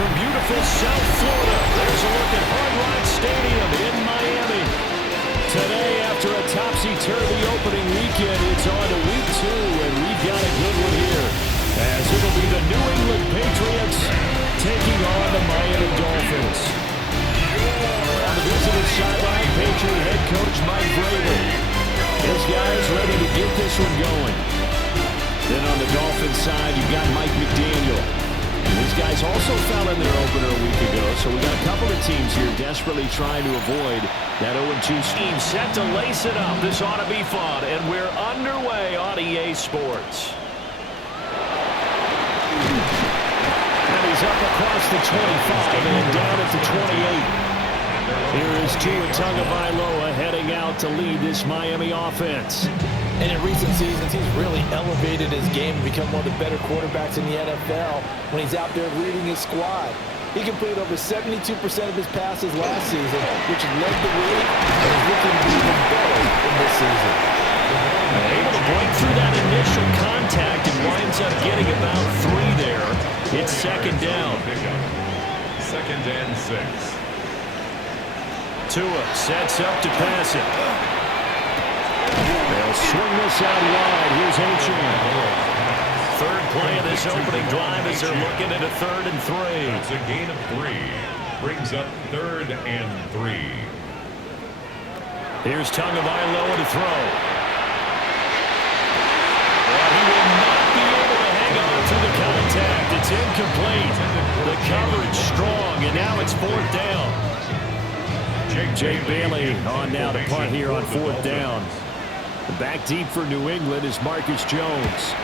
from beautiful South Florida, there's a look at Hard Rock Stadium in Miami. Today, after a topsy-turvy opening weekend, it's on to week 2, and we've got a good one here, as it'll be the New England Patriots taking on the Miami Dolphins. On the visiting sideline, Patriot head coach Mike Vrabel. His guys ready to get this one going. Then on the Dolphins side, you've got Mike McDaniel. These guys also fell in their opener a week ago, so we got a couple of teams here desperately trying to avoid that 0-2 team set to lace it up. This ought to be fun, and we're underway on EA Sports. And he's up across the 25 and down at the 28. Here is Tua Tagovailoa heading out to lead this Miami offense. And in recent seasons, he's really elevated his game and become one of the better quarterbacks in the NFL when he's out there leading his squad. He completed over 72% of his passes last season, which led the league, and is looking even better in this season. Able to break through that initial contact and winds up getting about 3 there. It's second down. 2nd and 6. Tua sets up to pass it. They'll swing this out wide. Here's Achane. Third play of this opening drive as they're looking at a 3rd and 3. It's a gain of 3. Brings up 3rd and 3. Here's Tagovailoa to throw. Well, he will not be able to hang on to the contact. It's incomplete. The coverage strong, and now it's 4th down. Jake Bailey on now to punt here on 4th down. Back deep for New England is Marcus Jones.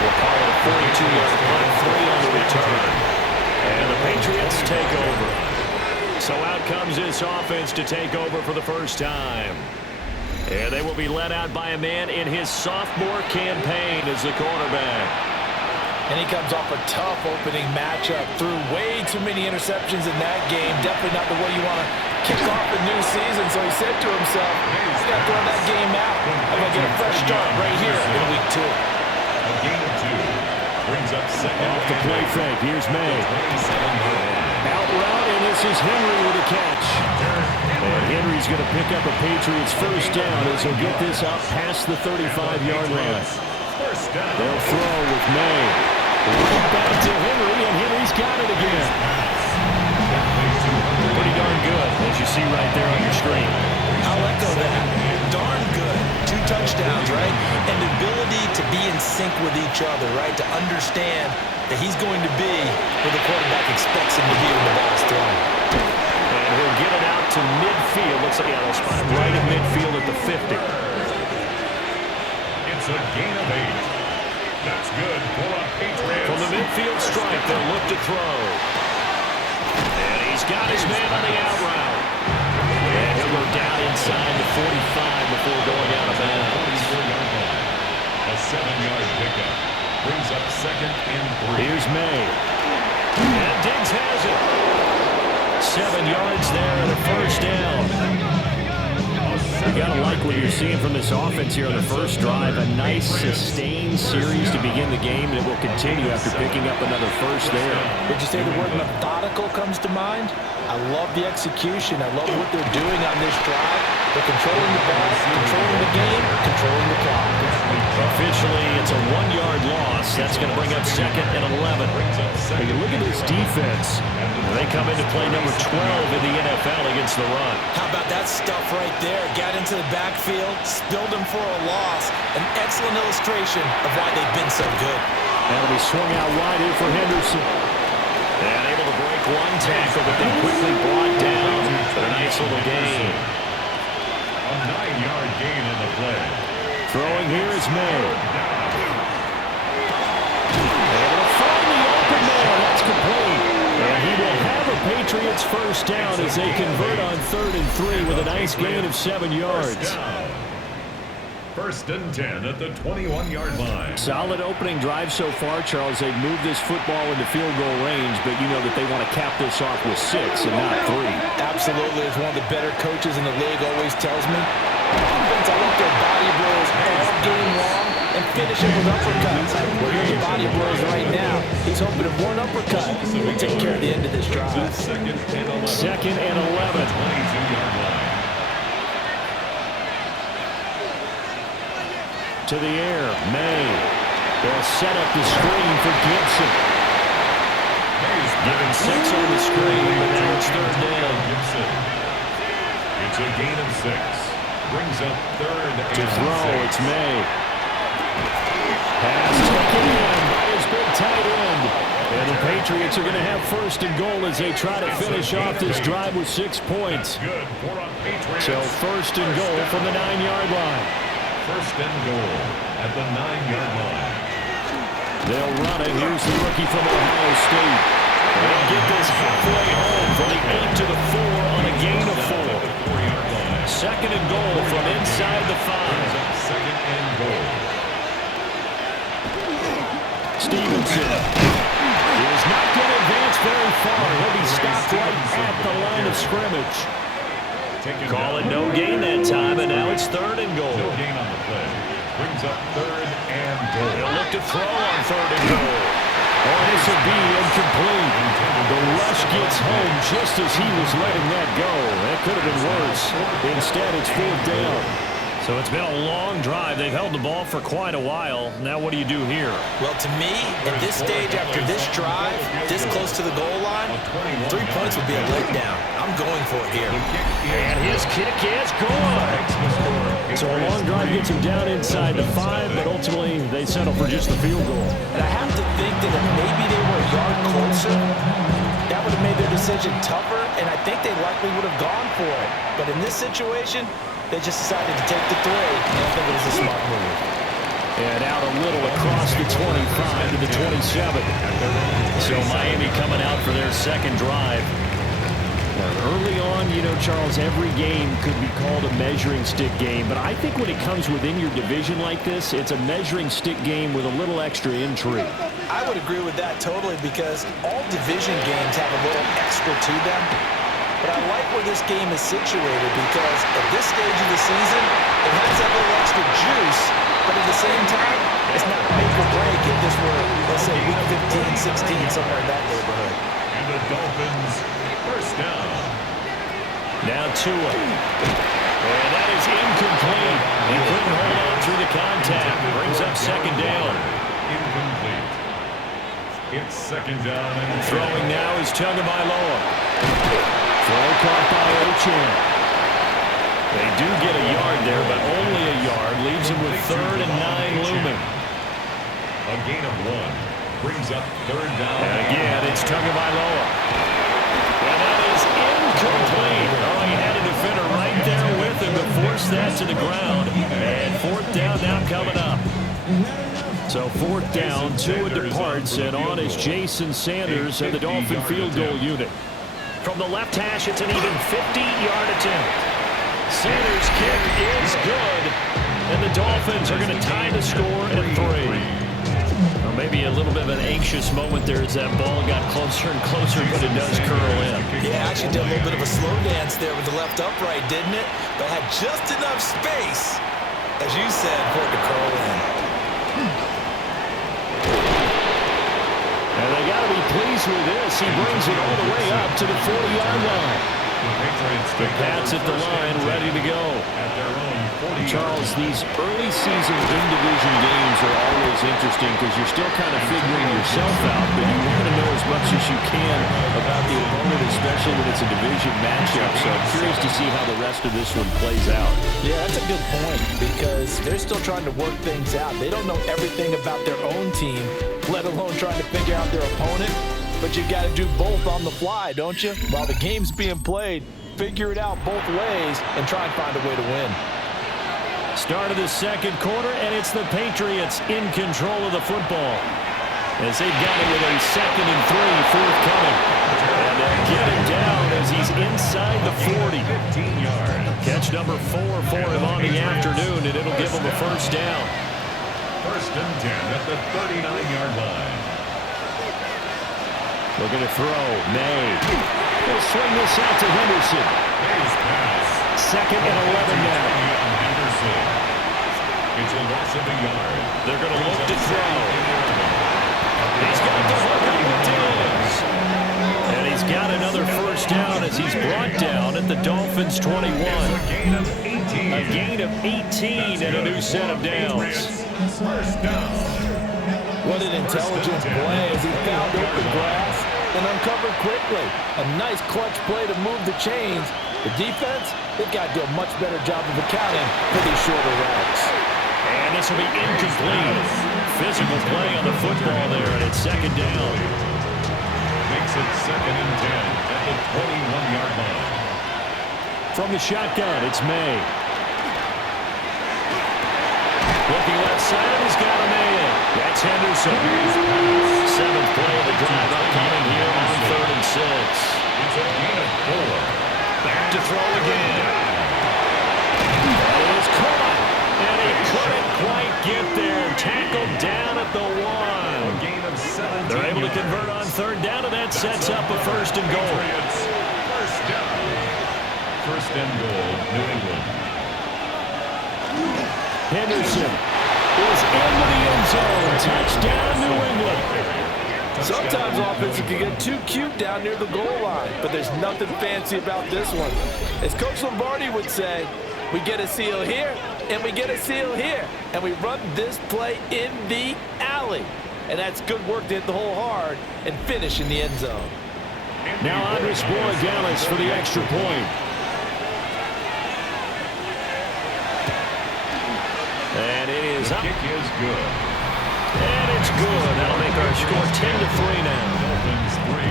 We'll call it a 42-yard punt, 3 on the return. And the Patriots take over. So out comes this offense to take over for the first time. And they will be led out by a man in his sophomore campaign as the quarterback. And he comes off a tough opening matchup. Threw way too many interceptions in that game. Definitely not the way you want to kick off a new season. So he said to himself, he's got to throw that game out. I'm going to get a fresh start right here in week 2. A gain of 2. Brings up 2nd. Off the play fake. Here's May. Out route, and this is Henry with a catch. And Henry's going to pick up a Patriots first down as he'll get this out past the 35-yard line. They'll throw with May. Right back to Henry, and Henry's got it again. Pretty darn good, as you see right there on your screen. I'll echo that. Darn good. 2 touchdowns, right? And the ability to be in sync with each other, right? To understand that he's going to be where the quarterback expects him to be when the ball's thrown. And he'll get it out to midfield. Looks like they'll spot him right at midfield at the 50. It's a gain of 8. That's good for a Patriots. From the midfield stripe, they'll look to throw. And he's got his man on the out route. And he'll go down inside the 45 before going out of bounds. A 7-yard pickup. Brings up 2nd and 3. Here's May. And Diggs has it. 7 yards there and a first down. You gotta like what you're seeing from this offense here on the first drive. A nice sustained series to begin the game, and it will continue after picking up another first there. Would you say the word methodical comes to mind? I love the execution. I love what they're doing on this drive. They're controlling the ball, controlling the game, controlling the clock. Officially, it's a 1-yard loss. That's going to bring up 2nd and 11. When you look at this defense, they come into play number 12 in the NFL against the run. How about that stuff right there? Got into the backfield, spilled him for a loss. An excellent illustration of why they've been so good. That'll be swung out wide here for Henderson. And able to break one tackle, but then quickly brought down for a nice little gain. A 9-yard gain in the play. Throwing here is May. Able to find the open man. That's complete. And he will have a Patriots first down as they convert on 3rd and 3 with a nice gain of 7 yards. 1st and 10 at the 21-yard line. Solid opening drive so far, Charles. They've moved this football into field goal range, but you know that they want to cap this off with 6 and not 3. Absolutely. As one of the better coaches in the league always tells me, offense, I want their body blows all game long and fit finish it with uppercuts. Well, here's the body blows right now. He's hoping if one uppercut will take care of the end of this drive. Second and 11. 22-yard line. To the air, May. They'll set up the screen for Gibson. Given 6 on the screen, but now it's third down. Gibson. It's a gain of 6. Brings up third and To throw, 6. it's May. Pass taken in by his big tight end. And the Patriots are going to have first and goal as they try to finish off this drive with 6 points. Good for a Patriots. So first and goal from the 9-yard line. First and goal at the 9-yard line. They'll run it. Here's the rookie from Ohio State. They'll get this halfway home from the 8 to the 4 on a gain of 4. 4-yard line. Second and goal from inside the 5. Second and goal. Stevenson is not going to advance very far. He'll be stopped right at the line of scrimmage. Call it no gain that time, and now it's third and goal. No gain on the play. Brings up third and goal. He'll look to throw on third and goal. Oh, this will be incomplete. The rush gets home just as he was letting that go. That could have been worse. Instead, it's fourth down. So it's been a long drive. They've held the ball for quite a while. Now what do you do here? Well, to me, at this stage after this drive, this close to the goal line, 3 points would be a letdown. I'm going for it here. And his kick is good. So a long drive gets him down inside the 5, but ultimately they settle for just the field goal. And I have to think that if maybe they were a yard closer, that would have made their decision tougher, and I think they likely would have gone for it. But in this situation, they just decided to take the 3, and I think it was a smart move. And out a little across the 25 to the 27. So Miami coming out for their second drive. Early on, you know, Charles, every game could be called a measuring stick game. But I think when it comes within your division like this, it's a measuring stick game with a little extra intrigue. I would agree with that totally because all division games have a little extra to them. But I like where this game is situated because at this stage of the season, it has that little extra juice, but at the same time, it's not make or break if this were, let's say, week 15, 16, somewhere in that neighborhood. And the Dolphins, first down. Now Tua. And that is incomplete. He couldn't hold on through the contact. Brings up second down. Incomplete. It's second down and Throwing now is Tagovailoa. Throw caught by Ochan. They do get a yard there, but only a yard. Leaves him with third and 9 looming. a gain of 1. Brings up third down. And again, it's Tagovailoa. And that is incomplete. Oh, he had a defender right there with him to force that to the ground. And fourth down now coming up. So fourth down, Tua departs, and on is Jason Sanders of the Dolphin field goal unit. From the left hash, it's an even 50-yard attempt. Sanders' kick is good, and the Dolphins are going to tie the score at 3. Or maybe a little bit of an anxious moment there as that ball got closer and closer, but it does curl in. Yeah, actually did a little bit of a slow dance there with the left upright, didn't it? But had just enough space, as you said, for it to curl in. And they got to be pleased with this. He brings it all the way up to the 40-yard line. The Pats at the line, ready to go. Charles, these early season in-division games are always interesting because you're still kind of figuring yourself out, but you want to know as much as you can about the opponent, especially when it's a division matchup. So I'm curious to see how the rest of this one plays out. Yeah, that's a good point because they're still trying to work things out. They don't know everything about their own team, let alone trying to figure out their opponent. But you got to do both on the fly, don't you? While the game's being played, figure it out both ways and try and find a way to win. Start of the second quarter, and it's the Patriots in control of the football. As they've got it with a 2nd and 3 forthcoming. And they'll get him down as he's inside the 40. 15-yard. Catch number 4 for him on the afternoon, and it'll give him a first down. First and 10 at the 39-yard line. Looking to throw. May. He'll swing this out to Henderson. Hayes pass. 2nd and 11 now. Henderson. It's a loss of a yard. They're going to look to throw. He's got the hook on the Diggs. And he's got another first down as he's brought down at the Dolphins' 21. A gain of 18 and a new set of downs. First down. What an intelligent play as he found open grass and uncovered quickly. A nice clutch play to move the chains. The defense, they've got to do a much better job of accounting for these shorter routes. And this will be incomplete. Physical play on the football there, and it's second down. Makes it 2nd and 10 at the 21-yard line. From the shotgun, it's May. Looking left side, he's got a man. That's Henderson. 7th play of the drive upcoming here on 3rd and 6. It's a gain of 4. Back to throw again. It is caught, and he couldn't quite get there. Tackled down at the 1. A gain of 17 They're able to yards. convert on 3rd down, and that sets up a 1st and goal. Patriots, first down. 1st and goal, New England. Henderson is into the end zone. Touchdown, New England. Sometimes offenses can get too cute down near the goal line, but there's nothing fancy about this one. As Coach Lombardi would say, we get a seal here, and we get a seal here, and we run this play in the alley. And that's good work to hit the hole hard and finish in the end zone. Now Andres Borregales for the extra point. And it is up. Kick is good. And it's good. That'll make our score 10-3 now. Dolphins 3.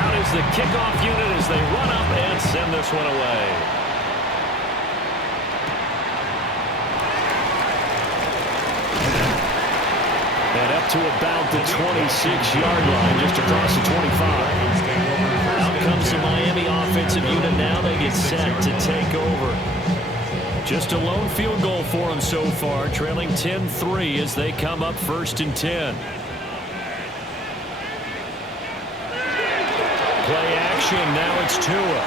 Out is the kickoff unit as they run up and send this one away. And up to about the 26-yard line, just across the 25. Out comes the Miami offensive unit now. They get set to take over. Just a lone field goal for them so far, trailing 10-3 as they come up 1st and 10. Play action, now it's Tua.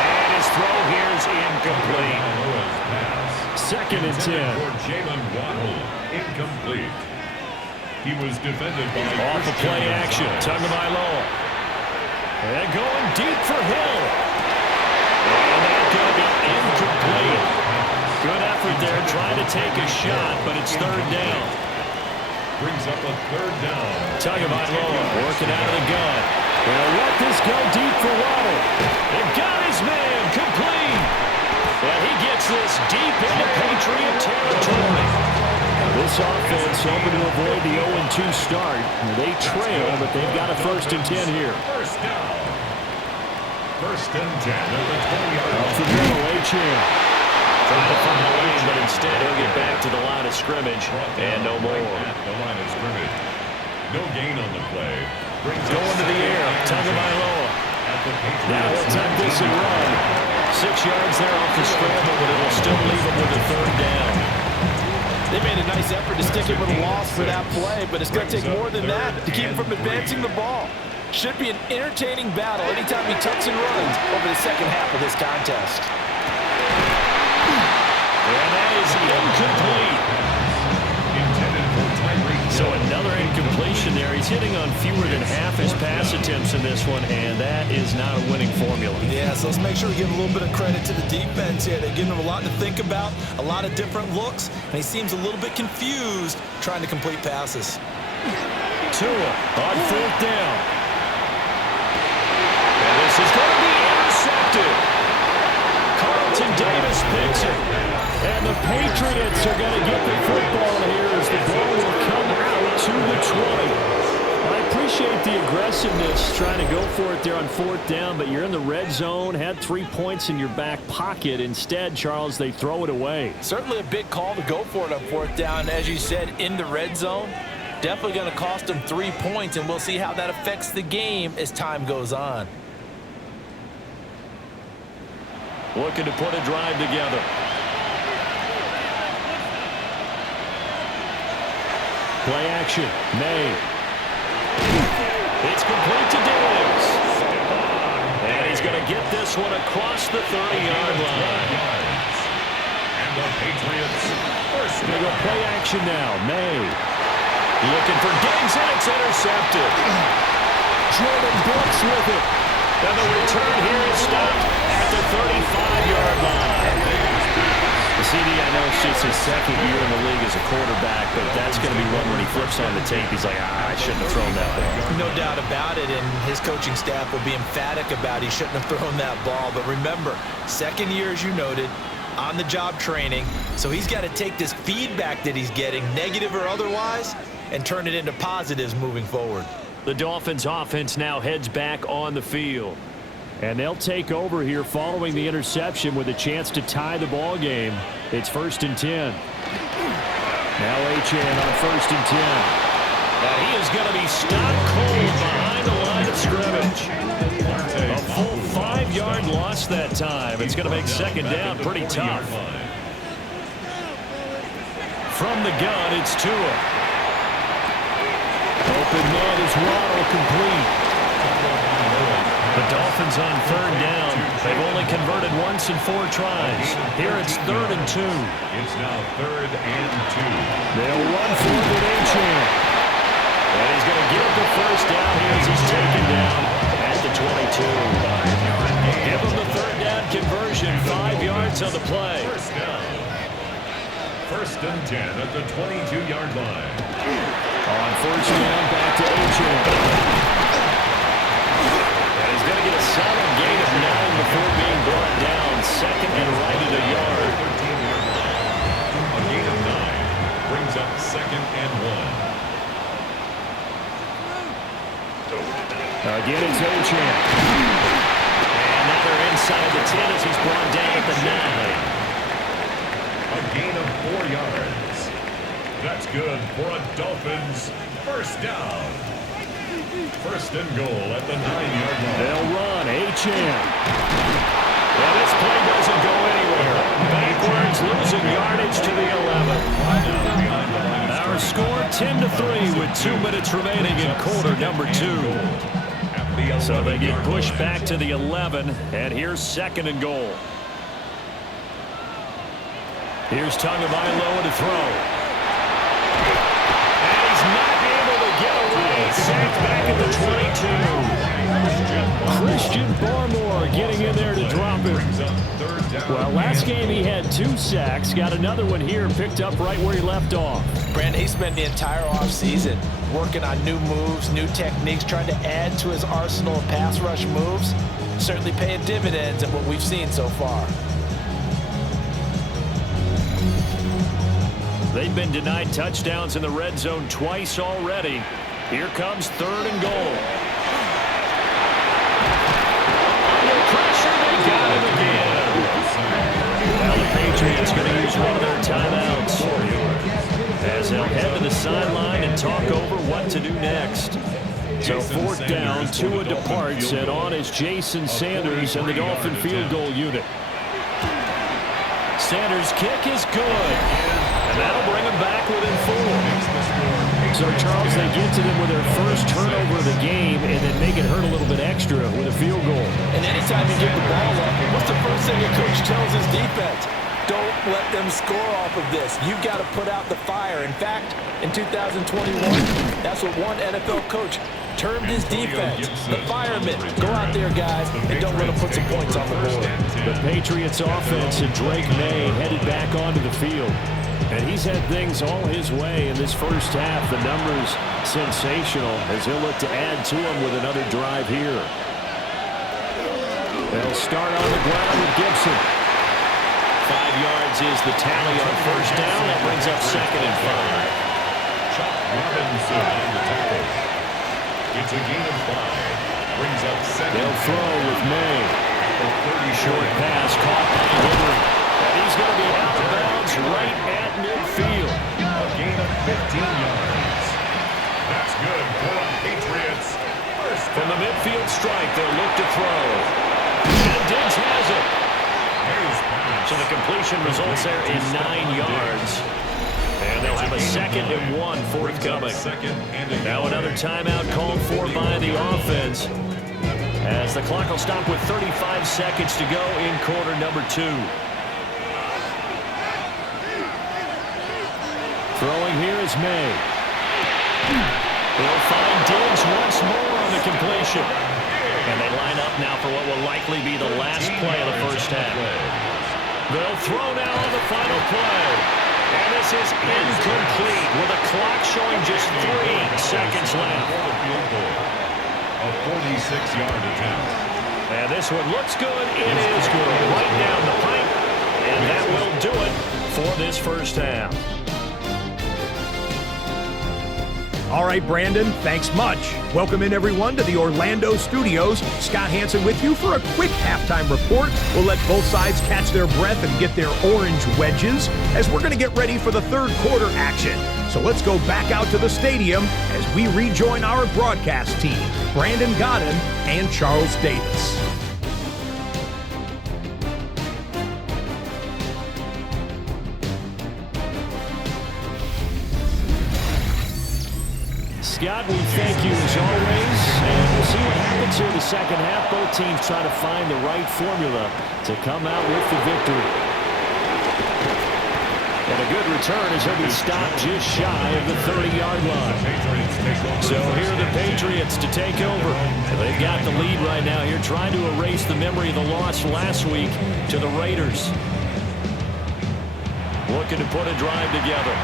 And his throw here is incomplete. 2nd and 10. For Jalen Waddle, incomplete. He was defended by Off the play action, Tagovailoa. And going deep for Hill. And that's going to be incomplete. Good effort there, trying to take a shot, but it's 3rd down. Brings up a 3rd down. Tagovailoa working out of the gun. They'll let this go deep for Waddle. It got his man complete. And he gets this deep into Patriot territory. Now this offense hoping to avoid the 0-2 start. They trail, but they've got a 1st and 10 here. First down. 1st and 10 at the 20-yard Up line. for Middle, A-Chan. Trying to find a lane, but instead he'll get back to the line of scrimmage. And no more. At the line of scrimmage. No gain on the play. Brings up Going to the air, Tagovailoa. at the Patriots. Now he'll tuck this and run. 6 yards there off the scramble, but it'll still leave him with a 3rd down. They made a nice effort to stick him with a loss for that play, but it's going to take more than that to keep him from advancing the ball. Should be an entertaining battle anytime he tucks and runs over the second half of this contest. And that is incomplete. Intended for Tyreek. So another incompletion there. He's hitting on fewer than half his pass attempts in this one, and that is not a winning formula. Yeah, so let's make sure we give a little bit of credit to the defense here. They're giving him a lot to think about, a lot of different looks, and he seems a little bit confused trying to complete passes. Tua on 4th down. And this is going to be intercepted. Carlton Davis picks it. And the Patriots are going to get the football here as the ball will come out to the 20. I appreciate the aggressiveness trying to go for it there on 4th down, but you're in the red zone, had 3 points in your back pocket. Instead, Charles, they throw it away. Certainly a big call to go for it on 4th down. As you said, in the red zone, definitely going to cost them 3 points, and we'll see how that affects the game as time goes on. Looking to put a drive together. Play action. May. It's complete to Diggs. And he's going to get this one across the 30-yard line. And the Patriots. First They go play action now. May looking for Diggs, and it's intercepted. Jordan Brooks with it. And the return here is stopped at the 35-yard line. The CD, I know it's just his second year in the league as a quarterback, but that's going to be one when he flips on the tape. He's like, I shouldn't have thrown that ball. No doubt about it, and his coaching staff will be emphatic about he shouldn't have thrown that ball. But remember, second year, as you noted, on-the-job training, so he's got to take this feedback that he's getting, negative or otherwise, and turn it into positives moving forward. The Dolphins offense now heads back on the field. And they'll take over here following the interception with a chance to tie the ball game. It's 1st and 10. Now Achane on 1st and 10. Now he is going to be stopped cold behind the line of scrimmage. A full 5-yard loss that time. It's going to make second down pretty tough. From the gun, it's Tua. Open man is Waddle, complete. The Dolphins on 3rd down. They've only converted once in 4 tries. Here it's 3rd and 2. It's now 3rd and 2. They'll run for it with Achane. And he's going to get the first down here as he's taken down at the 22. Give him the 3rd down conversion. 5 yards on the play. First down. 1st and 10 at the 22-yard line. On 1st down, back to Achane. He's going to get a solid gain of 9 before being brought down. 2nd and right at a yard. A gain of 9 brings up 2nd and 1. Again, it's Achane. And now they're inside the 10 as he's brought down at the 9. A gain of 4 yards. That's good for a Dolphins first down. 1st and goal at the 9-yard line. They'll run. Achane. Well, this play doesn't go anywhere. Backwards, losing yardage to the 11. Our score 10-3 with 2 minutes remaining in quarter number 2. So they get pushed back to the 11, and here's 2nd and goal. Here's Tagovailoa to throw. And he's not able to get away. Sacked back at the 22. Christian Barmore getting in there to drop it. Well, last game he had 2 sacks. Got another one here, picked up right where he left off. Brandon, he spent the entire offseason working on new moves, new techniques, trying to add to his arsenal of pass rush moves. Certainly paying dividends in what we've seen so far. They've been denied touchdowns in the red zone twice already. Here comes 3rd and goal. Under pressure, they got him again. Now the Patriots going to use one of their timeouts as they'll head to the sideline and talk over what to do next. So 4th down, Tua departs, and on is Jason Sanders and the Dolphin field goal unit. Sanders' kick is good. And that'll bring them back within 4. So, Charles, they get to them with their first turnover of the game and then make it hurt a little bit extra with a field goal. And anytime you give the ball up, what's the first thing a coach tells his defense? Don't let them score off of this. You've got to put out the fire. In fact, in 2021, that's what one NFL coach termed his defense. The firemen. Go out there, guys, and don't let them put some points on the board. The Patriots offense and Drake May headed back onto the field. And he's had things all his way in this first half. The numbers sensational as he'll look to add to them with another drive here. They'll start on the ground with Gibson. 5 yards is the tally on 1st down. That brings up 2nd and 5. Chuck Robinson on the tackle. It's a gain of 5. Brings up 2nd. They'll throw with May. A 30 Short pass caught by Henry. And he's going to be out of bounds right at midfield. A gain of 15 yards. That's good for the Patriots. First From the midfield strike, they'll look to throw. And Diggs has it. So the completion results there in 9 yards. And they'll have a 2nd and 1 forthcoming. Now another timeout called for by the offense, as the clock will stop with 35 seconds to go in quarter number 2. Throwing here is May. He'll find Diggs once more on the completion. And they line up now for what will likely be the last play of the first half. They'll throw now on the final play. And this is incomplete with a clock showing just 3 seconds left. A 46-yard attempt. And this one looks good. It is good. Right down the pipe. And that will do it for this first half. All right, Brandon, thanks much. Welcome in, everyone, to the Orlando studios. Scott Hansen with you for a quick halftime report. We'll let both sides catch their breath and get their orange wedges as we're going to get ready for the third quarter action. So let's go back out to the stadium as we rejoin our broadcast team, Brandon Godden and Charles Davis. Scott, we thank you as always, and we'll see what happens here in the second half. Both teams try to find the right formula to come out with the victory. And a good return as he'll be stopped just shy of the 30-yard line. So here are the Patriots to take over. They've got the lead right now here, trying to erase the memory of the loss last week to the Raiders. Looking to put a drive together.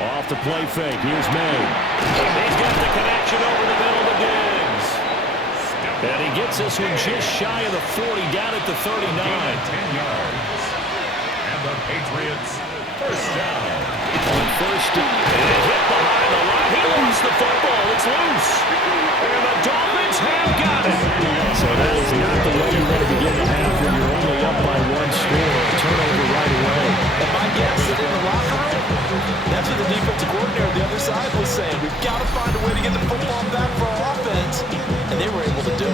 Off the play fake. Here's May. He's got the connection over the middle to Diggs. And he gets this one just shy of the 40, down at the 39. 10 yards. And the Patriots first down. On first, and hit behind the line. He lost the football. It's loose. And the Dolphins have got it. So that is not the way you want to begin the half when you're only up by 1 score. Turnover right away. And my guess is in the locker room, that's what the defensive coordinator on the other side was saying. We've got to find a way to get the football back for our offense. And they were able to do it.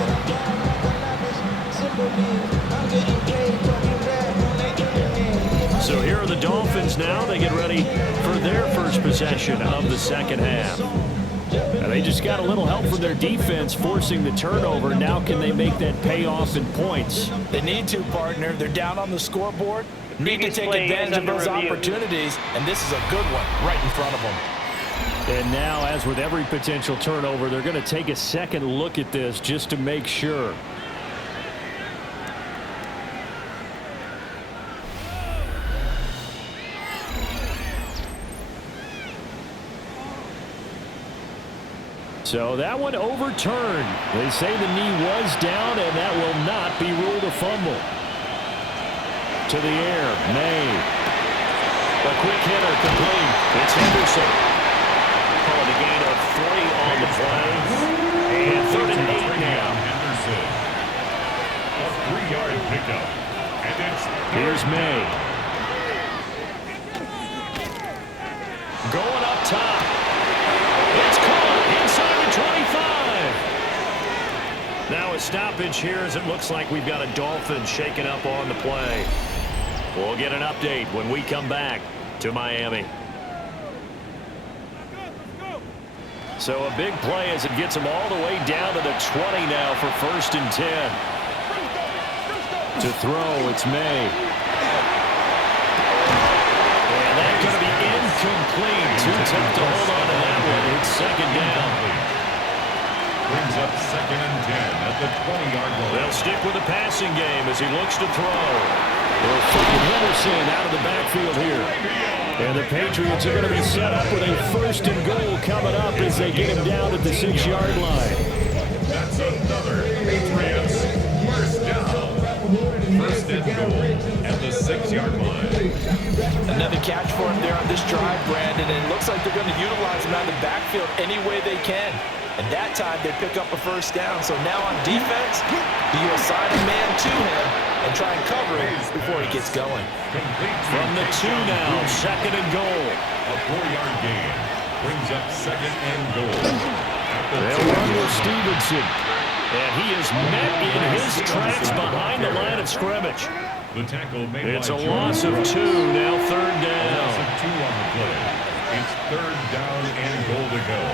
So here are the Dolphins now. They get ready for their first possession of the second half. And they just got a little help from their defense forcing the turnover. Now can they make that pay off in points? They need to, partner. They're down on the scoreboard. Need to take advantage of those opportunities. And this is a good one right in front of them. And now, as with every potential turnover, they're going to take a second look at this just to make sure. So that one overturned. They say the knee was down, and that will not be ruled a fumble. To the air, May. A quick hitter complete. It's Henderson. Calling a gain of 3 on the play. And 3rd and 8 now. Henderson. A 3-yard pickup. And it's Here's May. Going up top. It's caught inside the 25. Now a stoppage here as it looks like we've got a Dolphin shaken up on the play. We'll get an update when we come back to Miami. So a big play as it gets them all the way down to the 20 now for 1st and 10. To throw, it's May. And that's going to be incomplete. Too tough to hold on to that one. It's 2nd down. brings up 2nd and 10 at the 20-yard line. They'll stick with the passing game as he looks to throw. They'll flick Henderson out of the backfield here. And the Patriots are going to be set up with a 1st and goal coming up as they get him down at the 6-yard line. That's another Patriots 1st down. 1st and goal at the 6-yard line. Another catch for him there on this drive, Brandon, and it looks like they're going to utilize him out of the backfield any way they can. And that time they pick up a 1st down. So now on defense, do you assign a man to him and try and cover him before he gets going? From the 2 now, 2nd and goal. A 4-yard gain brings up 2nd and goal. They'll run with Stevenson. And he is met in his tracks behind the line of scrimmage. The tackle made It's a by loss of 2, now 3rd A down. loss of 2 on the play. It's 3rd down and goal to go.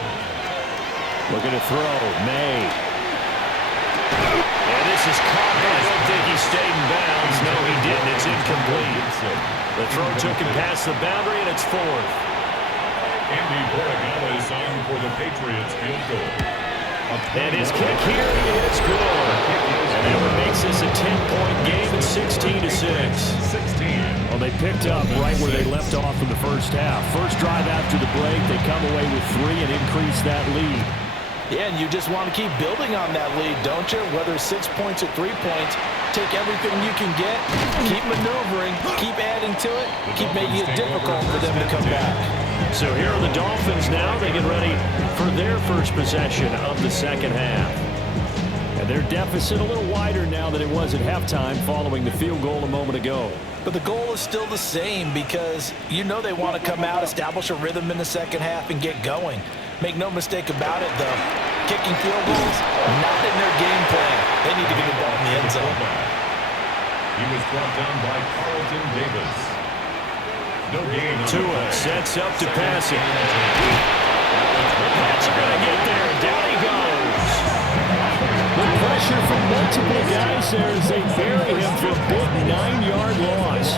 Looking to throw, May. And this is caught. I don't think he stayed in bounds. incomplete. The throw took him past the boundary, and it's fourth. Andy Borregales on for the Patriots field goal. And his kick here is good. And that one makes this a 10-point game at 16-6. Well, they picked up right where they left off in the first half. First drive after the break, they come away with 3 and increase that lead. Yeah, and you just want to keep building on that lead, don't you? Whether it's 6 points or 3 points, take everything you can get, keep maneuvering, keep adding to it, keep making it difficult for them to come back. So here are the Dolphins now. They get ready for their first possession of the second half. And their deficit a little wider now than it was at halftime following the field goal a moment ago. But the goal is still the same because you know they want to come out, establish a rhythm in the second half, and get going. Make no mistake about it, though. Kicking field goals, not in their game plan. They need to get the ball in the end zone. He was brought down by Carlton Davis. No gain. Tua sets up to pass it. That's going to get there. Down he goes. The pressure from multiple guys there as they bury him for a big 9-yard loss.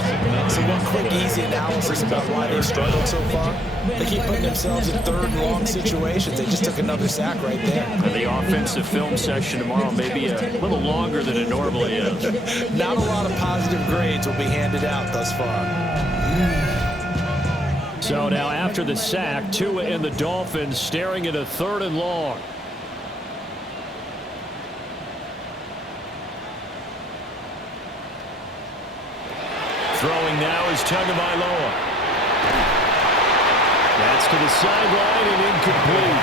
So one quick, easy analysis about why they've struggled so far. They keep putting themselves in third and long situations. They just took another sack right there. And the offensive film session tomorrow may be a little longer than it normally is. Not a lot of positive grades will be handed out thus far. So now after the sack, Tua and the Dolphins staring at a 3rd and long. Throwing now is Tagovailoa. That's to the sideline and incomplete.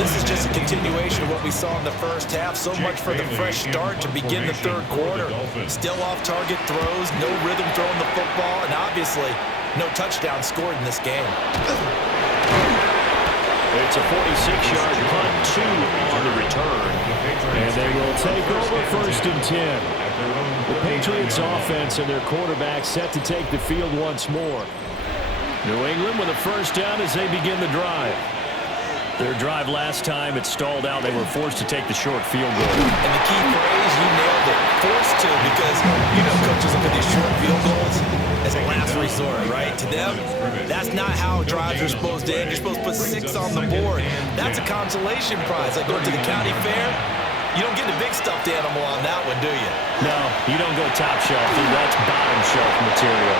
This is just a continuation of what we saw in the first half. So much for the fresh start to begin the third quarter. Still off-target throws, no rhythm throwing the football, and obviously no touchdown scored in this game. It's a 46-yard punt, 2 on the return. And they will take over 1st and 10. The Patriots offense and their quarterback set to take the field once more. New England with a first down as they begin the drive. Their drive last time, it stalled out. They were forced to take the short field goal. And the key phrase, you nailed it. Forced to, because you know coaches look at these short field goals as a last resort, right? To them, that's not how drives are supposed to end. You're supposed to put 6 on the board. That's a consolation prize. Like going to the county fair, you don't get the big stuffed animal on that one, do you? No, you don't go top shelf. That's bottom shelf material.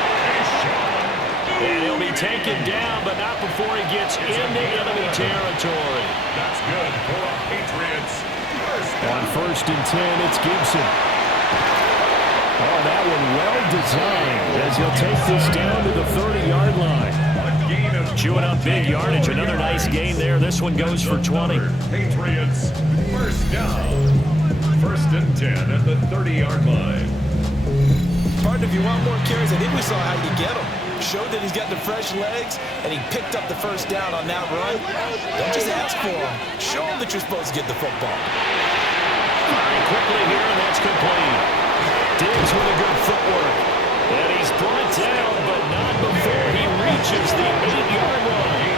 And he'll be taken down, but not before he gets into enemy territory. That's good for the Patriots. On 1st and 10, it's Gibson. Oh, that one well designed as he'll take this down to the 30-yard line. Chewing up big yardage. Another nice gain there. This one goes for 20. Patriots, first down. 1st and 10 at the 30-yard line. Partner, if you want more carries, I think we saw how you get them. Showed that he's got the fresh legs, and he picked up the first down on that run. Don't just ask for him. Show him that you're supposed to get the football. Firing quickly here, and that's complete. Diggs with a good footwork. And he's brought down, but not before he reaches the 8-yard line.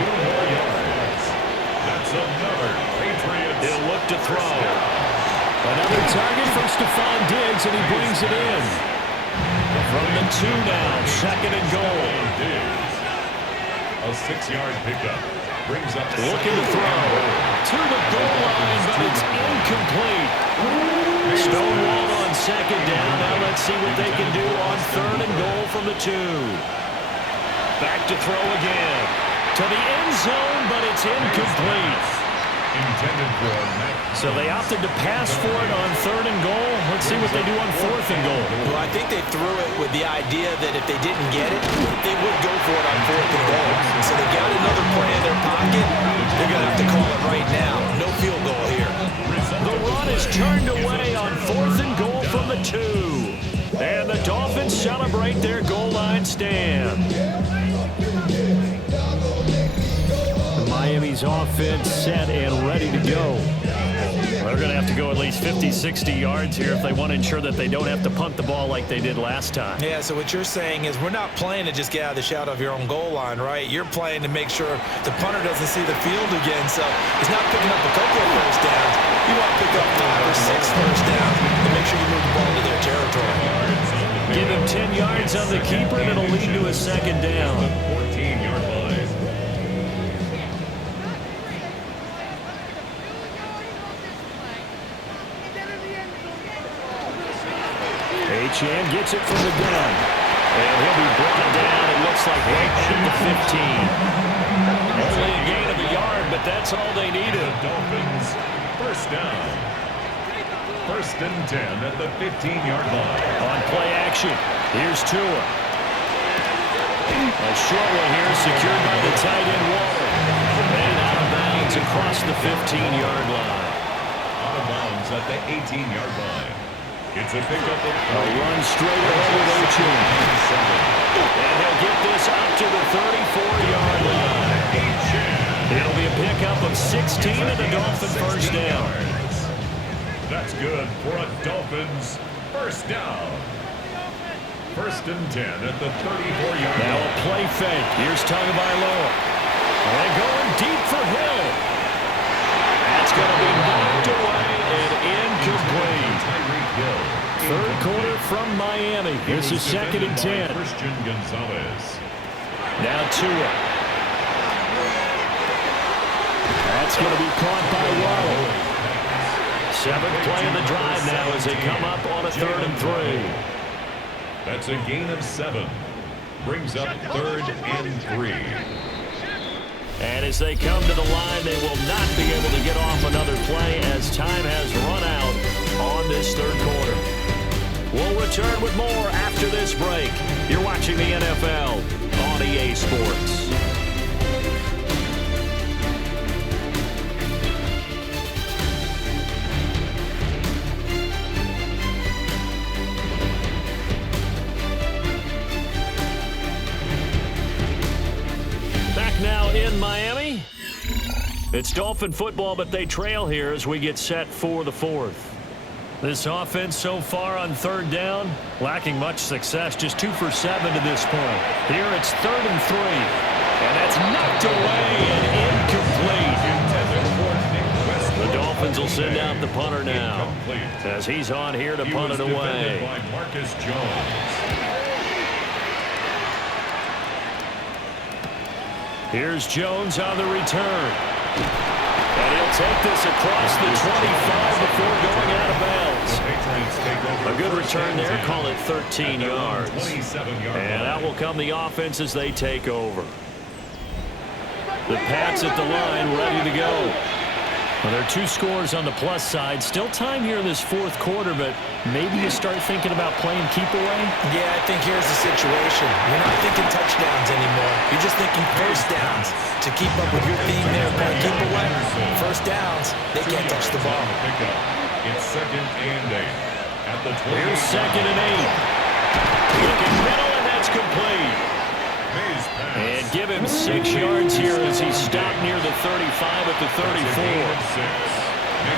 22 more yards. That's another Patriots. He'll look to throw. Another target for Stephon Diggs, and he brings it in. From the 2 now, 2nd and goal. A 6-yard pickup brings up looking to throw to the goal line, but it's incomplete. Stonewalled on 2nd down. Now let's see what they can do on 3rd and goal from the 2. Back to throw again. To the end zone, but it's incomplete. Intended for Matt. So they opted to pass for it on 3rd and goal. Let's see what they do on 4th and goal. Well, I think they threw it with the idea that if they didn't get it, they would go for it on 4th and goal. So they got another play in their pocket. They're going to have to call it right now. No field goal here. The run is turned away on 4th and goal from the 2. And the Dolphins celebrate their goal line stand. Miami's offense set and ready to go. They're going to have to go at least 50, 60 yards here if they want to ensure that they don't have to punt the ball like they did last time. Yeah, so what you're saying is we're not playing to just get out of the shadow of your own goal line, right? You're playing to make sure the punter doesn't see the field again. So he's not picking up a couple of first downs. You want to pick up 5 or 6 first downs to make sure sure you move the ball into their territory. Give him 10 yards on the keeper, and it'll lead to a second down. 14-yard line. Achane gets it from the gun. And he'll be brought down, it looks like, right at the 15. Only a gain of a yard, but that's all they needed. The Dolphins, first down. First and 10 at the 15-yard line. On play action, here's Tua. A short one here, secured by the tight end Waller. And out of bounds across the 15-yard line. Out of bounds at the 18-yard line. It's a pickup of a run straight ahead with Achane. And he'll get this up to the 34-yard line. It'll be a pickup of 16 and a Dolphin first down. That's good for a Dolphins first down. First and 10 at the 34-yard line. Now a play fake. Here's Tagovailoa. And going deep for Hill. That's going to be knocked away and incomplete. Third quarter from Miami. This is second and 10. Christian Gonzalez. Now Tua. That's going to be caught by Waller. Seventh play of the drive now as they come up on a 3rd and 3. That's a gain of 7. Brings up 3rd and 3. And as they come to the line, they will not be able to get off another play as time has run out on this third quarter. We'll return with more after this break. You're watching the NFL on EA Sports. Back now in Miami. It's Dolphin football, but they trail here as we get set for the 4th. This offense so far on 3rd down, lacking much success, just 2 for 7 to this point. Here it's 3rd and 3, and that's knocked away and incomplete. The Dolphins will send out the punter now, as he's on here to punt it away. By Marcus Jones. Here's Jones on the return. And he'll take this across the 25 before going out of bounds. A good return there, call it 13 yards. And out will come the offense as they take over. The Pats at the line ready to go. Well, there are 2 scores on the plus side. Still time here in this 4th quarter, but maybe you start thinking about playing keep away? Yeah, I think here's the situation. You're not thinking touchdowns anymore. You're just thinking first downs. To keep up with your theme there, playing keep away, first downs, they can't touch the ball. It's 2nd and 8. At the 20. Here's 2nd and 8. Looking middle, and that's complete. And give him 6 yards here as he's stopped near the 35 at the 34.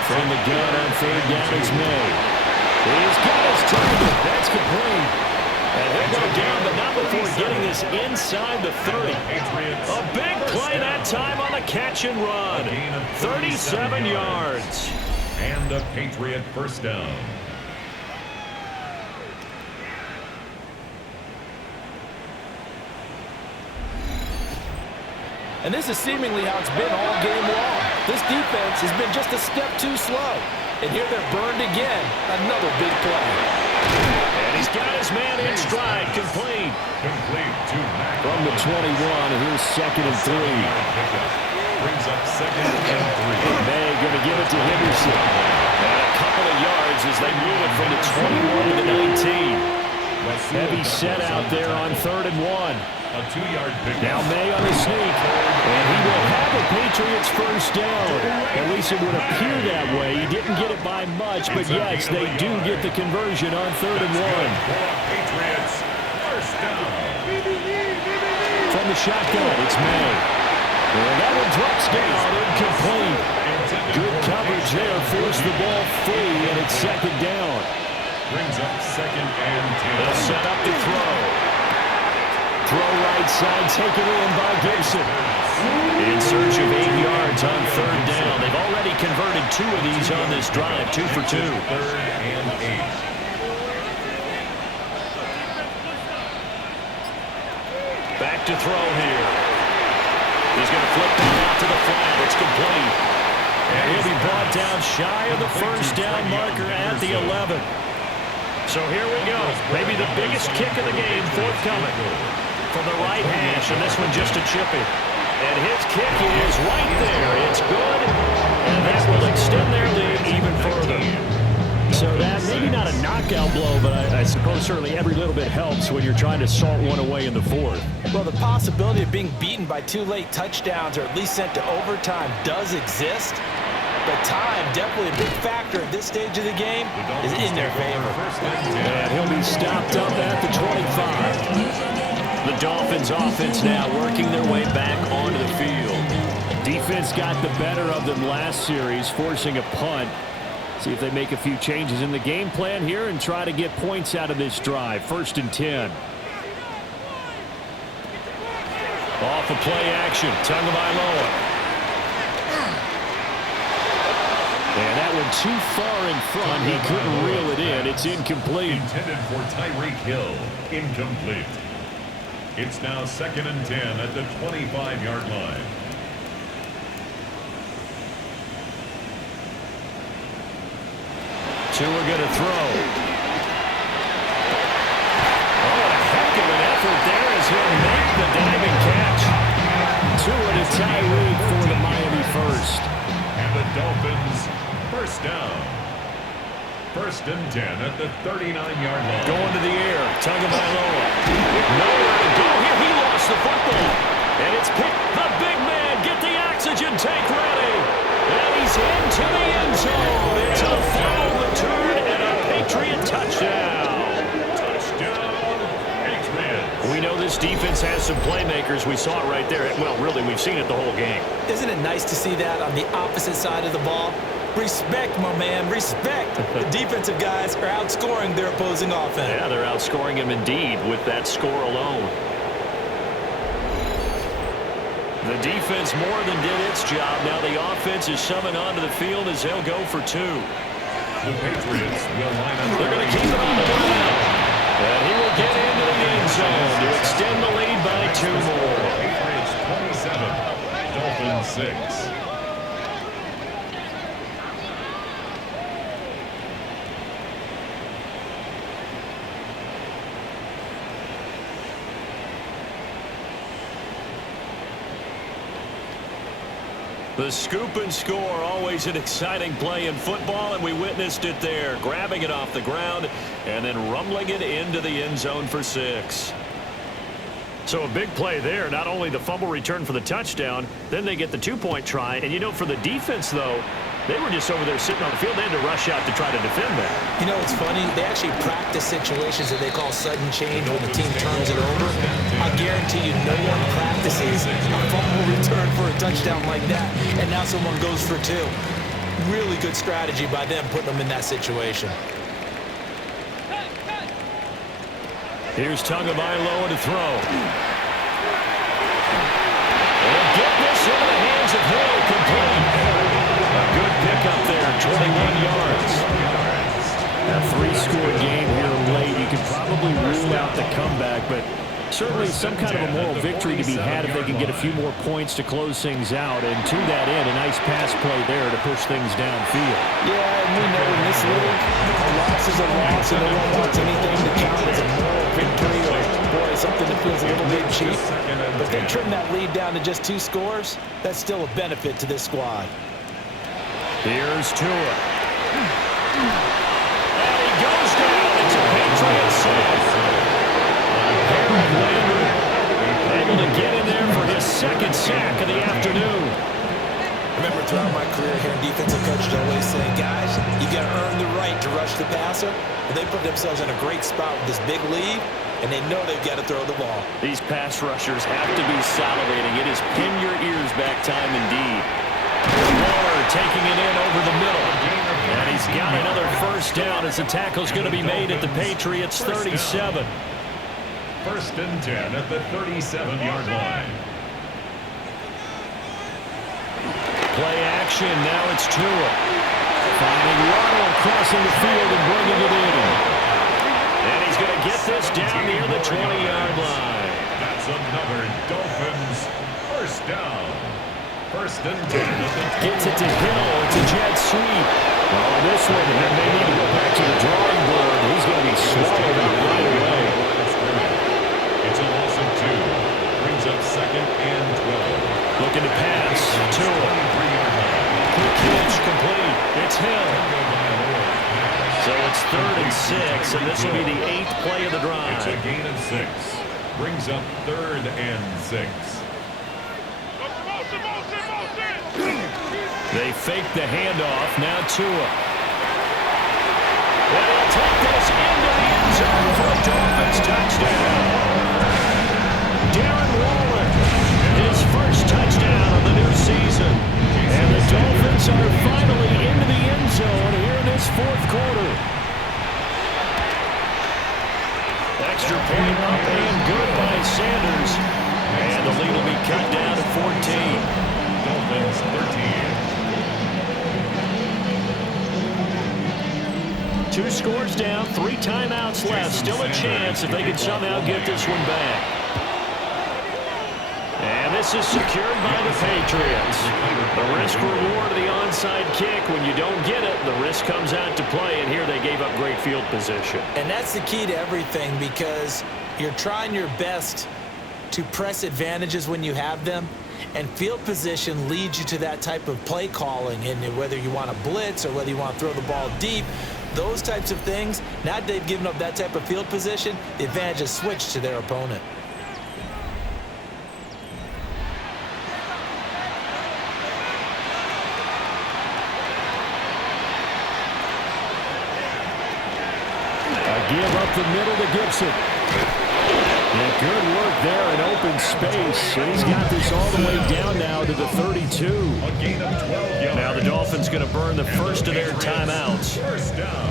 From the gun on 3rd down is May. He's got his target. That's complete. And he'll go down, but not before getting this inside the 30. A big play that time on a catch and run. 37 yards. And a Patriot first down. And this is seemingly how it's been all game long. This defense has been just a step too slow. And here they're burned again. Another big play. And he's got his man in stride, complete. To from the 21, and here's 2nd and 3. Brings up 2nd and 3. May going to give it to Henderson. And a couple of yards as they move it from the 21 to the 19. Heavy set out there on 3rd and 1. A 2-yard pick. Now May on the sneak, and he will have a Patriots first down. At least it would appear that way. He didn't get it by much, but yes, they do get the conversion on 3rd and 1. Patriots first down. From the shotgun, it's May. And that one drops down, incomplete. Good coverage there, forced the ball free, and it's 2nd down. Brings up 2nd and 10. They'll set up to throw. Throw right side, taken in by Gibson. In search of 8 yards on 3rd down. They've already converted 2 of these on this drive, 2 for 2. 3rd and 8. to throw here. He's going to flip that out to the flat. It's complete. And he'll be brought down shy of the first down marker at the 11. So here we go. Maybe the biggest kick of the game forthcoming from the right hash, and this one just a chippy. And his kick is right there. It's good, and that will extend their lead even further. So that, maybe not a knockout blow, but I suppose certainly every little bit helps when you're trying to salt one away in the fourth. Well, the possibility of being beaten by 2 late touchdowns or at least sent to overtime does exist. But time, definitely a big factor at this stage of the game, is in their favor. And he'll be stopped up at the 25. The Dolphins offense now working their way back onto the field. Defense got the better of them last series, forcing a punt. See if they make a few changes in the game plan here and try to get points out of this drive. 1st and 10. Off of play action. Tagovailoa. And that one too far in front. He couldn't reel it in. It's incomplete. Intended for Tyreek Hill. Incomplete. It's now 2nd and 10 at the 25-yard line. Tua going to throw. Oh, a heck of an effort there as he'll make the diving catch. Tua to Tyreek for the Miami first. And the Dolphins first down. 1st and 10 at the 39-yard line. Going to the air. Tagovailoa. Nowhere to go here. He lost the football. And it's picked. The big man. Get the oxygen tank ready. And he's into the end zone. It's a fumble return and a Patriot touchdown. Touchdown, Patriots. We know this defense has some playmakers. We saw it right there. Well, really, we've seen it the whole game. Isn't it nice to see that on the opposite side of the ball? Respect, my man, respect. The defensive guys are outscoring their opposing offense. Yeah, they're outscoring him indeed with that score alone. The defense more than did its job. Now the offense is summoned onto the field as they'll go for 2. The Patriots will line up. They're going to keep it on the ground. And he will get into the end zone to extend the lead by 2 more. Patriots 27, Dolphins 6. The scoop and score, always an exciting play in football, and we witnessed it there, grabbing it off the ground and then rumbling it into the end zone for 6. So a big play there, not only the fumble return for the touchdown, then they get the 2-point try. And, you know, for the defense, though, they were just over there sitting on the field. They had to rush out to try to defend that. You know, it's funny. They actually practice situations that they call sudden change when the team turns it over. I guarantee you no one practices a fumble return for a touchdown like that, and now someone goes for 2. Really good strategy by them putting them in that situation. Here's Tagovailoa to throw. And get this into the hands of Hill, complete. A good pickup there, 21 yards. A 3-score game here late. You can probably rule out the comeback, but certainly some kind of a moral victory to be had if they can get a few more points to close things out. And to that end, a nice pass play there to push things downfield. Yeah, and we know in this league, a loss is a loss, and no one wants anything to count as a moral victory or, boy, something that feels a little bit cheap. But they trim that lead down to just 2 scores. That's still a benefit to this squad. Here's Tua. And he goes down. It's a Patriot save. Aaron Landry able to get in there for his 2nd sack of the afternoon. Remember, throughout my career here, defensive coaches always say, guys, you got to earn the right to rush the passer. But they put themselves in a great spot with this big lead, and they know they've got to throw the ball. These pass rushers have to be salivating. It is pin your ears back time indeed. Waller taking it in over the middle. And he's got another 1st down as the tackle's going to be made at the Patriots' 37. 1st and 10 at the 37-yard line. Play action. Now it's Tua. Finding Waddle crossing the field and bringing it in. And he's going to get this down near the 20-yard line. That's another Dolphins first down. First and 10. Gets it to Hill. It's a jet sweep. Well, on this one, they need to go back to the drawing board. He's going to be swallowed up right away. It's a loss of 2. Brings up second and 12. Looking to pass. Tua. Quick catch complete. It's Hill. So it's 3rd and 6, and this will be the 8th play of the drive. It's a gain of 6. Brings up 3rd and 6. They fake the handoff. Now Tua. And he'll take this into the end zone for a Dolphins touchdown. Darren Waller, his first touchdown of the new season. And the Dolphins are finally into the end zone here in this 4th quarter. Extra point up and good by Sanders. And the lead will be cut down to 14. Dolphins 13. 2 scores down, 3 timeouts left. Still a chance if they can somehow get this one back. And this is secured by the Patriots. The risk reward of the onside kick. When you don't get it, the risk comes out to play. And here they gave up great field position. And that's the key to everything, because you're trying your best to press advantages when you have them. And field position leads you to that type of play calling. And whether you want to blitz or whether you want to throw the ball deep, those types of things, now that they've given up that type of field position, the advantage is switched to their opponent. Give up the middle to Gibson. Yeah, good work there in open space. And he's got this all the way down now to the 32. A gain of 12 yards. Now the Dolphins going to burn the first of their timeouts. First down.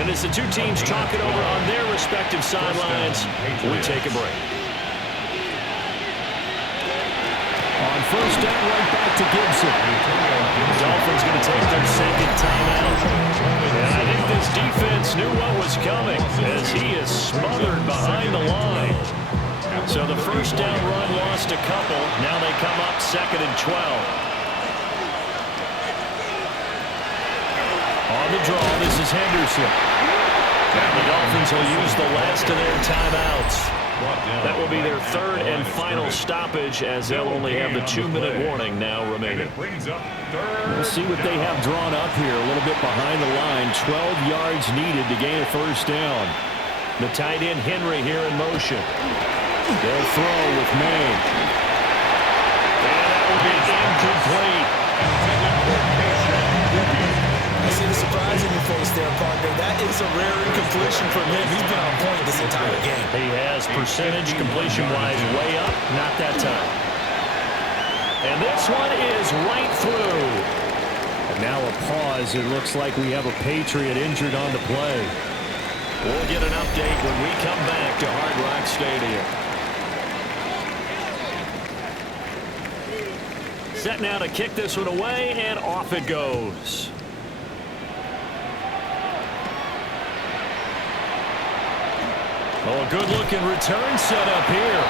And as the two teams talk it over on their respective sidelines, we take a break. On first down, right back to Gibson. The Dolphins going to take their second timeout. And I think this defense knew what was coming as he is smothered behind the line. So the first down run lost a couple. Now they come up 2nd and 12. On the draw, this is Henderson. And the Dolphins will use the last of their timeouts. That will be their 3rd and final stoppage, as they'll only have the 2-minute warning now remaining. We'll see what they have drawn up here. A little bit behind the line. 12 yards needed to gain a first down. The tight end Henry here in motion. They'll throw with May. And that will be incomplete. I see the surprise in your face there, partner. That is a rare incompletion from him. He's been on point this entire game. He has percentage completion-wise way up. Not that time. And this one is right through. And now a pause. It looks like we have a Patriot injured on the play. We'll get an update when we come back to Hard Rock Stadium. Set now to kick this one away, and off it goes. Oh, a good-looking return set up here.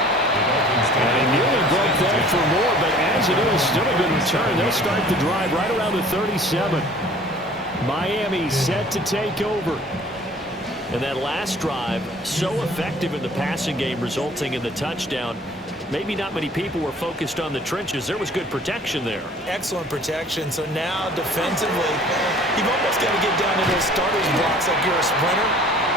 And he nearly broke that for more, but as it is, still a good return. They'll start the drive right around the 37. Miami set to take over. And that last drive, so effective in the passing game, resulting in the touchdown. Maybe not many people were focused on the trenches. There was good protection there. Excellent protection. So now, defensively, you've almost got to get down to those starters blocks like you're a sprinter.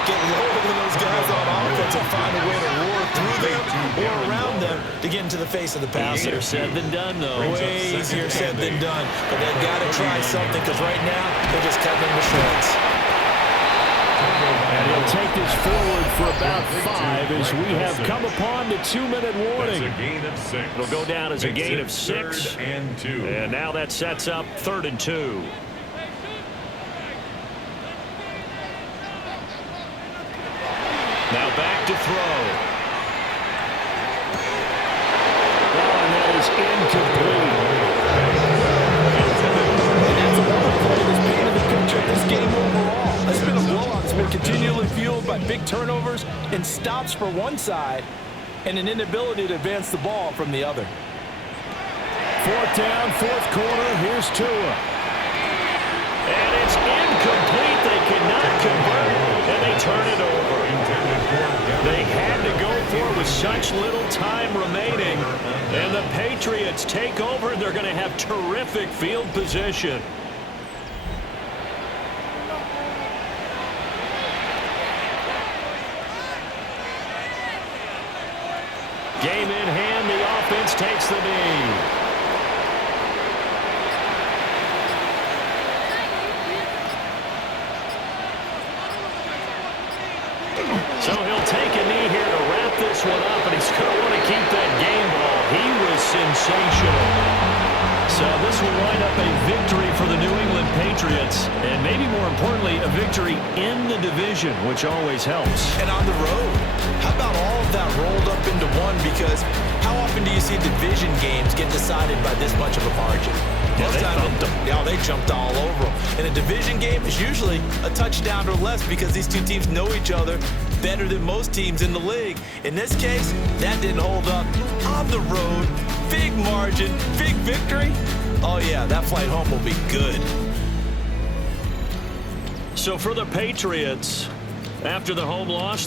Get lower than those guys on offense and find a way to roar through them or around them to get into the face of the passer. Easier said than done, though. Way easier said than done. But they've got to try something, because right now, they're just cutting them to shreds. And he'll take this forward for about 5 as we have come upon the 2-minute warning. That's a gain of 6. It'll go down as a gain of 6. 3rd and 2. And now that sets up 3rd and 2. Now back to throw. Oh, and that is incomplete. And that's another play that's painted the picture of this game overall. It's been a blowout. It's been continually fueled by big turnovers and stops for one side and an inability to advance the ball from the other. Fourth down, fourth quarter. Here's Tua. And it's incomplete. They cannot convert, and they turn it over. They had to go for it with such little time remaining. And the Patriots take over. They're going to have terrific field position. Game in hand, the offense takes the knee. So he'll take a knee here to wrap this one up, and he's going to want to keep that game ball. He was sensational. So this will wind up a victory for the New England Patriots, and maybe more importantly, a victory in the division, which always helps. And on the road, how about all of that rolled up into one? Because how often do you see division games get decided by this much of a margin? They jumped all over them. And a division game is usually a touchdown or less because these two teams know each other better than most teams in the league. In this case, that didn't hold up. On the road, big margin, big victory. Oh, yeah, that flight home will be good. So for the Patriots, after the home loss,